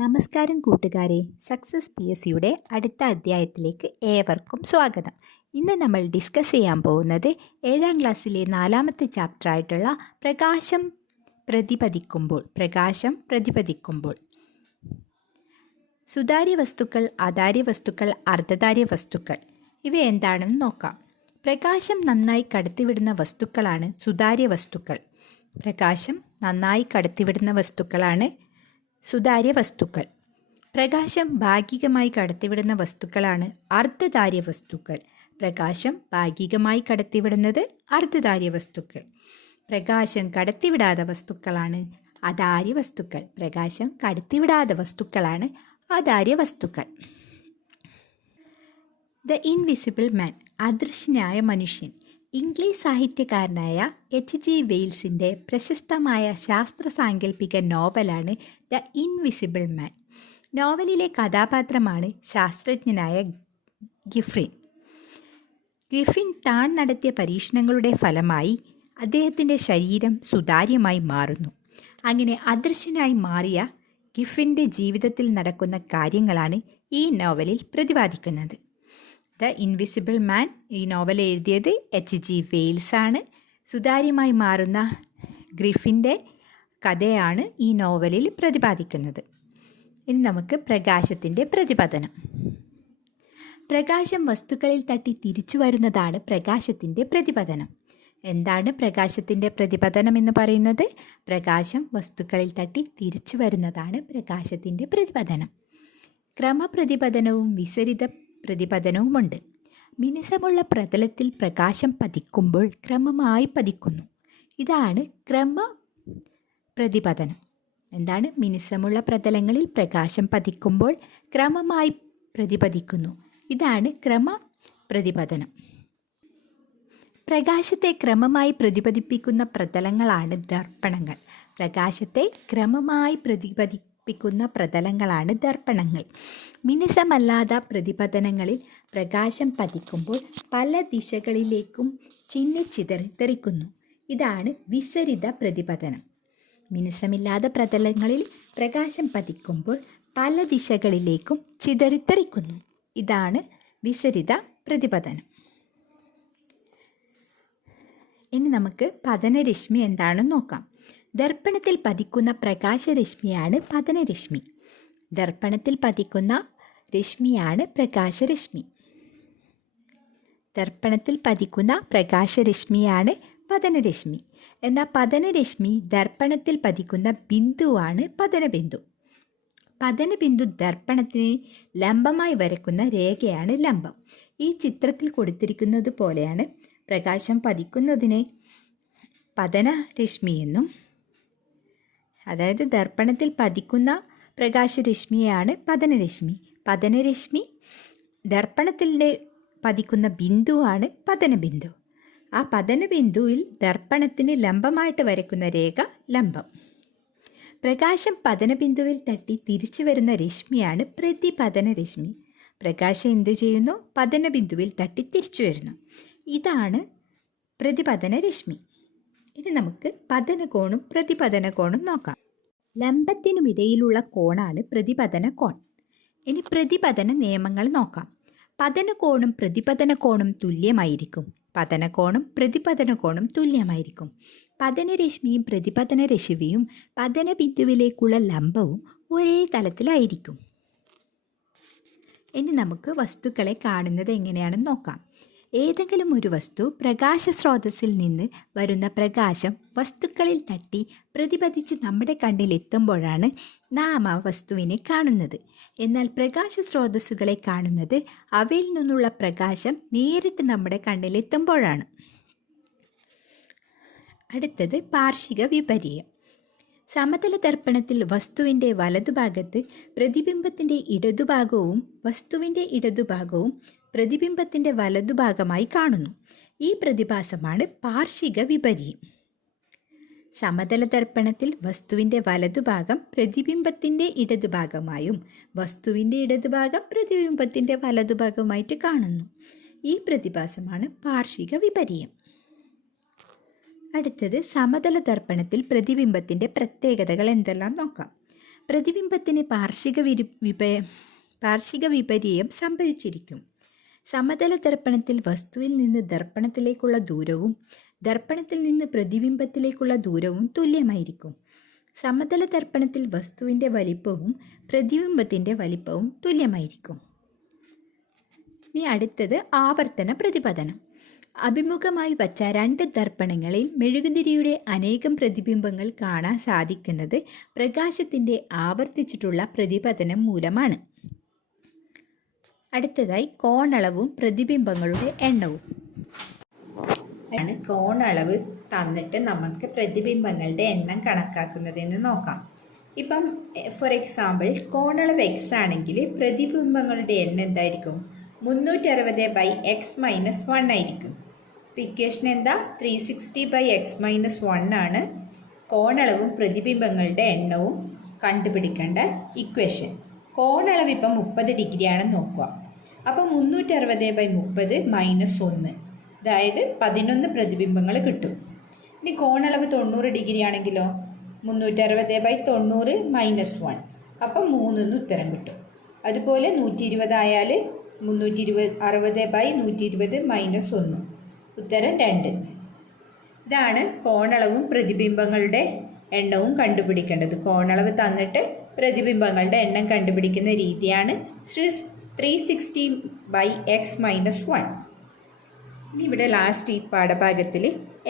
നമസ്കാരം കൂട്ടുകാരെ. Success P S സിയുടെ അടുത്ത അധ്യായത്തിലേക്ക് ഏവർക്കും സ്വാഗതം. ഇന്ന് നമ്മൾ ഡിസ്കസ് ചെയ്യാൻ പോകുന്നത് ഏഴാം ക്ലാസ്സിലെ നാലാമത്തെ ചാപ്റ്റർ ആയിട്ടുള്ള പ്രകാശം പ്രതിപതിക്കുമ്പോൾ പ്രകാശം പ്രതിപതിക്കുമ്പോൾ. സുതാര്യ വസ്തുക്കൾ അതാര്യ വസ്തുക്കൾ അർദ്ധധാര്യ വസ്തുക്കൾ ഇവ എന്താണെന്ന് നോക്കാം. പ്രകാശം നന്നായി കടത്തിവിടുന്ന വസ്തുക്കളാണ് സുതാര്യ വസ്തുക്കൾ. പ്രകാശം നന്നായി കടത്തിവിടുന്ന വസ്തുക്കളാണ് സുതാര്യ വസ്തുക്കൾ പ്രകാശം ഭാഗികമായി കടത്തിവിടുന്ന വസ്തുക്കളാണ് അർദ്ധധാര്യ വസ്തുക്കൾ പ്രകാശം ഭാഗികമായി കടത്തിവിടുന്നത് അർദ്ധധാര്യ വസ്തുക്കൾ പ്രകാശം കടത്തിവിടാത്ത വസ്തുക്കളാണ് അധാര്യ വസ്തുക്കൾ പ്രകാശം കടത്തിവിടാത്ത വസ്തുക്കളാണ് അധാര്യ വസ്തുക്കൾ ദ ഇൻവിസിബിൾ മാൻ അദൃശ്യനായ മനുഷ്യൻ. ഇംഗ്ലീഷ് സാഹിത്യകാരനായ എച്ച് ജി വെയിൽസിന്റെ പ്രശസ്തമായ ശാസ്ത്ര സാങ്കല്പിക നോവലാണ് ദ ഇൻവിസിബിൾ മാൻ നോവലിലെ കഥാപാത്രമാണ് ശാസ്ത്രജ്ഞനായ ഗിഫ്രിൻ ഗിഫിൻ താൻ നടത്തിയ പരീക്ഷണങ്ങളുടെ ഫലമായി അദ്ദേഹത്തിന്റെ ശരീരം സുതാര്യമായി മാറുന്നു. അങ്ങനെ അദൃശ്യനായി മാറിയ ഗിഫിന്റെ ജീവിതത്തിൽ നടക്കുന്ന കാര്യങ്ങളാണ് ഈ നോവലിൽ പ്രതിപാദിക്കുന്നത്. ദ ഇൻവിസിബിൾ മാൻ ഈ നോവൽ എഴുതിയത് എച്ച് ജി വെയിൽസ് ആണ്. സുതാര്യമായി മാറുന്ന ഗ്രിഫിന്റെ കഥയാണ് ഈ നോവലിൽ പ്രതിപാദിക്കുന്നത്. ഇനി നമുക്ക് പ്രകാശത്തിന്റെ പ്രതിപതനം. പ്രകാശം വസ്തുക്കളിൽ തട്ടി തിരിച്ചു വരുന്നതാണ് പ്രകാശത്തിന്റെ പ്രതിപതനം. എന്താണ് പ്രകാശത്തിന്റെ പ്രതിപതനം എന്ന് പറയുന്നത്? പ്രകാശം വസ്തുക്കളിൽ തട്ടി തിരിച്ചു വരുന്നതാണ് പ്രകാശത്തിന്റെ പ്രതിപതനം. ക്രമപ്രതിപതനവും വിസരിത പ്രതിപതനവുമുണ്ട് മിനുസമുള്ള പ്രതലത്തിൽ പ്രകാശം പതിക്കുമ്പോൾ ക്രമമായി പതിക്കുന്നു. ഇതാണ് ക്രമ പ്രതിപതനം എന്താണ്? മിനുസമുള്ള പ്രതലങ്ങളിൽ പ്രകാശം പതിക്കുമ്പോൾ ക്രമമായി പ്രതിപതിക്കുന്നു. ഇതാണ് ക്രമ പ്രതിപതനം പ്രകാശത്തെ ക്രമമായി പ്രതിപതിപ്പിക്കുന്ന പ്രതലങ്ങളാണ് ദർപ്പണങ്ങൾ. പ്രകാശത്തെ ക്രമമായി പ്രതിപദിപ്പിക്കുന്ന പ്രതലങ്ങളാണ് ദർപ്പണങ്ങൾ. മിനുസമല്ലാത്ത പ്രതിപതനങ്ങളിൽ പ്രകാശം പതിക്കുമ്പോൾ പല ദിശകളിലേക്കും ചിന്നി ചിതറിത്തെറിക്കുന്നു. ഇതാണ് വിസരിത പ്രതിപതനം. മിനുസമില്ലാത്ത പ്രതലങ്ങളിൽ പ്രകാശം പതിക്കുമ്പോൾ പല ദിശകളിലേക്കും ചിതറിത്തെറിക്കുന്നു. ഇതാണ് വിസരിത പ്രതിപതനം. ഇനി നമുക്ക് പതനരശ്മി എന്താണെന്ന് നോക്കാം. ദർപ്പണത്തിൽ പതിക്കുന്ന പ്രകാശരശ്മിയാണ് പതനരശ്മി. ദർപ്പണത്തിൽ പതിക്കുന്ന രശ്മിയാണ് പ്രകാശരശ്മി. ദർപ്പണത്തിൽ പതിക്കുന്ന പ്രകാശരശ്മിയാണ് പതനരശ്മി. എന്നാൽ പതനരശ്മി ദർപ്പണത്തിൽ പതിക്കുന്ന ബിന്ദുവാണ് പതനബിന്ദു. പതനബിന്ദു ദർപ്പണത്തിന് ലംബമായി വരക്കുന്ന രേഖയാണ് ലംബം. ഈ ചിത്രത്തിൽ കൊടുത്തിരിക്കുന്നത് പോലെയാണ് പ്രകാശം പതിക്കുന്നതിനെ പതനരശ്മി എന്നും അതായത് ദർപ്പണത്തിൽ പതിക്കുന്ന പ്രകാശരശ്മിയാണ് പതനരശ്മി. പതനരശ്മി ദർപ്പണത്തിന്റെ പതിക്കുന്ന ബിന്ദുവാണ് പതനബിന്ദു. ആ പതനബിന്ദുവിൽ ദർപ്പണത്തിന് ലംബമായിട്ട് വരയ്ക്കുന്ന രേഖ ലംബം. പ്രകാശം പതനബിന്ദുവിൽ തട്ടി തിരിച്ചു വരുന്ന രശ്മിയാണ് പ്രതിപതന രശ്മി പ്രകാശം എന്തു ചെയ്യുന്നു? പതനബിന്ദുവിൽ തട്ടി തിരിച്ചു വരുന്നു. ഇതാണ് പ്രതിപതന രശ്മി ഇനി നമുക്ക് പതനകോണും പ്രതിപതന കോണും നോക്കാം. ലംബത്തിനുമിടയിലുള്ള കോണാണ് പ്രതിപതന കോൺ. ഇനി പ്രതിപതന നിയമങ്ങൾ നോക്കാം. പതനകോണും പ്രതിപതന കോണും തുല്യമായിരിക്കും. പതനകോണും പ്രതിപതന കോണും തുല്യമായിരിക്കും. പതനരശ്മിയും പ്രതിപതന രശ്മിയും പതന ബിന്ദുവിലേക്കുള്ള ലംബവും ഒരേ തലത്തിലായിരിക്കും. ഇനി നമുക്ക് വസ്തുക്കളെ കാണുന്നത് എങ്ങനെയാണെന്ന് നോക്കാം. ഏതെങ്കിലും ഒരു വസ്തു പ്രകാശ സ്രോതസ്സിൽ നിന്ന് വരുന്ന പ്രകാശം വസ്തുക്കളിൽ തട്ടി പ്രതിപതിച്ച് നമ്മുടെ കണ്ണിൽ എത്തുമ്പോഴാണ് നാം ആ വസ്തുവിനെ കാണുന്നത്. എന്നാൽ പ്രകാശ സ്രോതസ്സുകളെ കാണുന്നത് അവയിൽ നിന്നുള്ള പ്രകാശം നേരിട്ട് നമ്മുടെ കണ്ണിൽ എത്തുമ്പോഴാണ്. അടുത്തത് പാർഷിക വിപര്യം. സമതല ദർപ്പണത്തിൽ വസ്തുവിന്റെ വലതുഭാഗത്ത് പ്രതിബിംബത്തിന്റെ ഇടതുഭാഗവും വസ്തുവിന്റെ ഇടതുഭാഗവും പ്രതിബിംബത്തിന്റെ വലതുഭാഗമായി കാണുന്നു. ഈ പ്രതിഭാസമാണ് പാർഷിക വിപരീം. സമതല ദർപ്പണത്തിൽ വസ്തുവിന്റെ വലതുഭാഗം പ്രതിബിംബത്തിന്റെ ഇടതുഭാഗമായും വസ്തുവിന്റെ ഇടതുഭാഗം പ്രതിബിംബത്തിന്റെ വലതുഭാഗമായിട്ട് കാണുന്നു. ഈ പ്രതിഭാസമാണ് പാർഷിക വിപര്യം അടുത്തത് സമതല ദർപ്പണത്തിൽ പ്രതിബിംബത്തിന്റെ പ്രത്യേകതകൾ എന്തെല്ലാം നോക്കാം. പ്രതിബിംബത്തിന് പാർശ്വിക വിരു വിപ പാർശ്വിക വിപര്യം സംഭവിച്ചിരിക്കും. സമതല ദർപ്പണത്തിൽ വസ്തുവിൽ നിന്ന് ദർപ്പണത്തിലേക്കുള്ള ദൂരവും ദർപ്പണത്തിൽ നിന്ന് പ്രതിബിംബത്തിലേക്കുള്ള ദൂരവും തുല്യമായിരിക്കും. സമതല ദർപ്പണത്തിൽ വസ്തുവിന്റെ വലിപ്പവും പ്രതിബിംബത്തിന്റെ വലിപ്പവും തുല്യമായിരിക്കും. ഇനി അടുത്തത് ആവർത്തന പ്രതിപതനം അഭിമുഖമായി വച്ച രണ്ട് ദർപ്പണങ്ങളിൽ മെഴുകുതിരിയുടെ അനേകം പ്രതിബിംബങ്ങൾ കാണാൻ സാധിക്കുന്നത് പ്രകാശത്തിന്റെ ആവർത്തിച്ചിട്ടുള്ള പ്രതിപതനം മൂലമാണ്. അടുത്തതായി കോണളവും പ്രതിബിംബങ്ങളുടെ എണ്ണവും. ആണ് കോണളവ് തന്നിട്ട് നമുക്ക് പ്രതിബിംബങ്ങളുടെ എണ്ണം കണക്കാക്കുന്നതെന്ന് നോക്കാം. ഇപ്പം ഫോർ എക്സാമ്പിൾ കോണളവ് എക്സ് ആണെങ്കിൽ പ്രതിബിംബങ്ങളുടെ എണ്ണം എന്തായിരിക്കും? മുന്നൂറ്ററുപത് ബൈ എക്സ് മൈനസ് വൺ ആയിരിക്കും. പിക്വേഷൻ ഇക്വേഷൻ എന്താ? Three sixty by x minus one ആണ് കോണളവും പ്രതിബിംബങ്ങളുടെ എണ്ണവും കണ്ടുപിടിക്കേണ്ട ഇക്വേഷൻ കോണളവ് ഇപ്പം മുപ്പത് ഡിഗ്രിയാണെന്ന് നോക്കുക. അപ്പം മുന്നൂറ്ററുപത് ബൈ മുപ്പത് മൈനസ് ഒന്ന്. അതായത് പതിനൊന്ന് പ്രതിബിംബങ്ങൾ കിട്ടും. ഇനി കോണളവ് തൊണ്ണൂറ് ഡിഗ്രി ആണെങ്കിലോ? മുന്നൂറ്ററുപത് ബൈ തൊണ്ണൂറ് മൈനസ് വൺ അപ്പം മൂന്നെന്ന് ഉത്തരം കിട്ടും. അതുപോലെ നൂറ്റി ഇരുപതായാൽ മുന്നൂറ്റി ഇരുപത് അറുപത് ബൈ നൂറ്റി ഇരുപത് മൈനസ് ഒന്ന്. ഉത്തരം രണ്ട്. ഇതാണ് കോണളവും പ്രതിബിംബങ്ങളുടെ എണ്ണവും കണ്ടുപിടിക്കേണ്ടത്. കോണളവ് തന്നിട്ട് പ്രതിബിംബങ്ങളുടെ എണ്ണം കണ്ടുപിടിക്കുന്ന രീതിയാണ് three sixty by x minus one. ഇനി ഇവിടെ ലാസ്റ്റ് ഈ പാഠഭാഗത്തിൽ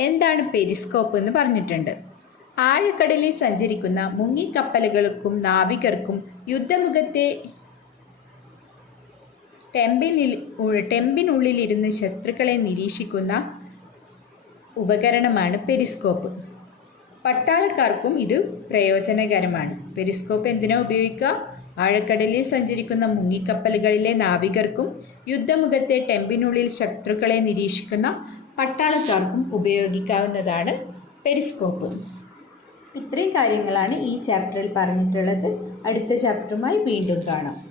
എന്താണ് പെരിസ്കോപ്പ് എന്ന് പറഞ്ഞിട്ടുണ്ട്. ആഴക്കടലിൽ സഞ്ചരിക്കുന്ന മുങ്ങിക്കപ്പലുകൾക്കും നാവികർക്കും യുദ്ധമുഖത്തെ ടെമ്പിനിൽ ടെമ്പിനുള്ളിലിരുന്ന് ശത്രുക്കളെ നിരീക്ഷിക്കുന്ന ഉപകരണമാണ് പെരിസ്കോപ്പ്. പട്ടാളക്കാർക്കും ഇത് പ്രയോജനകരമാണ്. പെരിസ്കോപ്പ് എന്തിനാ ഉപയോഗിക്കുക? ആഴക്കടലിൽ സഞ്ചരിക്കുന്ന മുങ്ങിക്കപ്പലുകളിലെ നാവികർക്കും യുദ്ധമുഖത്തെ ടെമ്പിനുള്ളിൽ ശത്രുക്കളെ നിരീക്ഷിക്കുന്ന പട്ടാളക്കാർക്കും ഉപയോഗിക്കാവുന്നതാണ് പെരിസ്കോപ്പ്. ഇത്രയും കാര്യങ്ങളാണ് ഈ ചാപ്റ്ററിൽ പറഞ്ഞിട്ടുള്ളത്. അടുത്ത ചാപ്റ്ററുമായി വീണ്ടും കാണാം.